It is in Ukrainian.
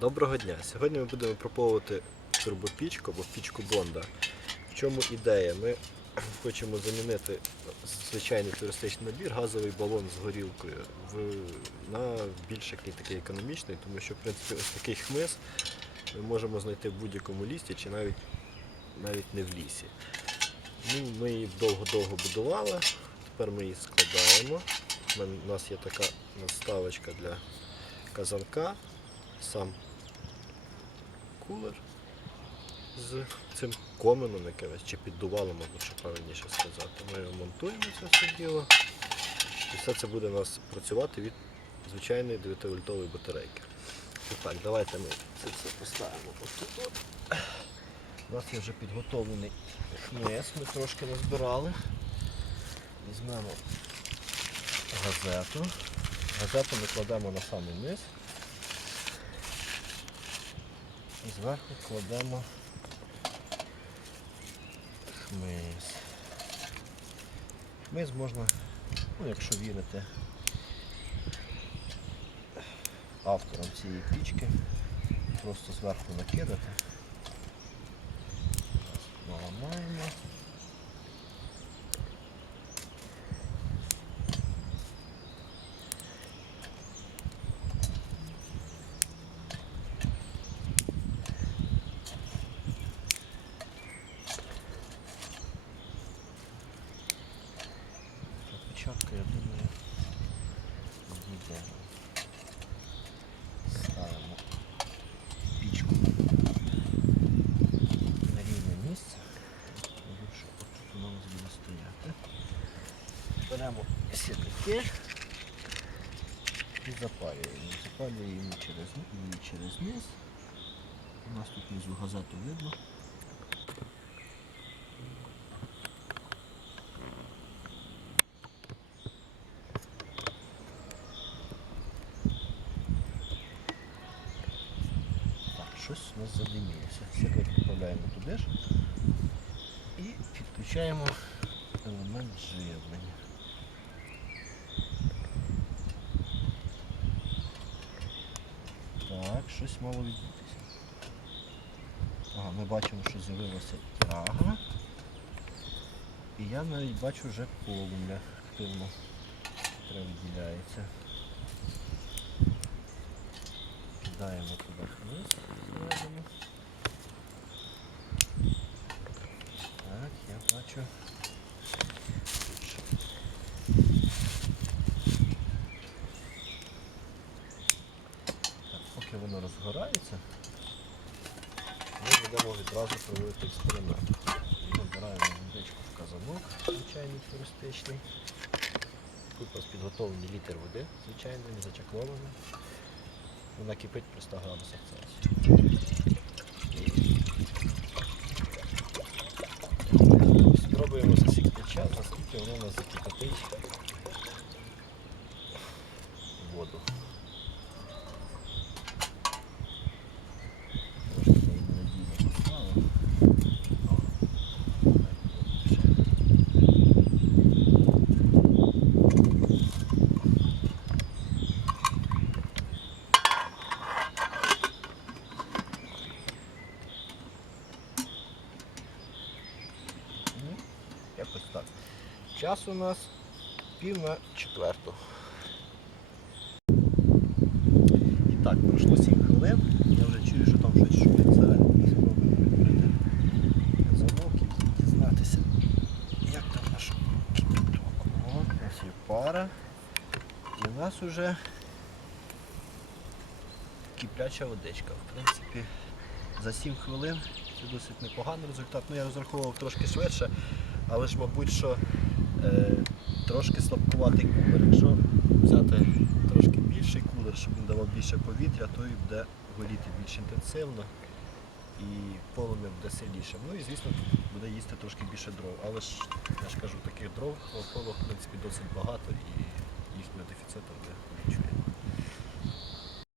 Доброго дня! Сьогодні ми будемо пробувати турбопічку або пічку Бонда. В чому ідея? Ми хочемо замінити звичайний туристичний набір, газовий балон з горілкою в, на більш який такий економічний, тому що в принципі ось такий хмиз ми можемо знайти в будь-якому лісі чи навіть, навіть не в лісі. Ну, ми її довго-довго будували, тепер ми її складаємо. У нас є така наставочка для казанка, сам кулер з цим коменом якимось, чи піддувалом, або що правильніше сказати. Ми його монтуємо це все діло. І все це буде у нас працювати від звичайної 9-вольтової батарейки. І так, давайте ми це все поставимо отут. от. У нас є вже підготовлений хмиз, ми трошки назбирали. Візьмемо газету. Газету ми кладемо на самий низ. І зверху кладемо хмиз. Хмиз можна, ну якщо вірити авторам цієї пічки, просто зверху накидати. Початка, я думаю, дійде. Ставимо пічку на рівне місце. Отут воно у нас буде стояти. Беремо сітки і запалюємо. Запалюємо через, через низ. У нас тут внизу газету видно. Так, щось у нас задимілося. Сюди відправляємо туди ж і підключаємо елемент живлення. Так, щось мало відбутися. Ага, ми бачимо, що з'явилася тяга. І я навіть бачу вже полум'я активно котре виділяється. Кидаємо туди вниз. Так, я бачу. Так, поки воно розгорається, ми будемо відразу проводити експеримент. Набираємо водичку в казанок, звичайний туристичний. Тут у нас підготовлений літр води, звичайний, не зачаклований. Вона кипить при 100 градусах Цельсію. Спробуємо засікти час, наскільки воно у нас закипятить воду. Трошки я її надійно поставив. О, так, ще. Ну, Якось так. Час у нас пів на четверту. І так, пройшло 7 хвилин. Я вже чую, що там щось шумить всередині. Спробуємо відкрити і дізнатися, як там наш. І у нас вже кипляча водичка. В принципі, за 7 хвилин це досить непоганий результат. Ну, я розраховував трошки швидше, але ж, мабуть, що е, трошки слабкуватий кулер. Якщо взяти трошки більший кулер, щоб він давав більше повітря, то і буде горіти більш інтенсивно і полум'я буде сильніше. Ну і звісно буде їсти трошки більше дров. Але ж я ж кажу, таких дров навколо в принципі досить багато і їхнього дефіциту не відчує.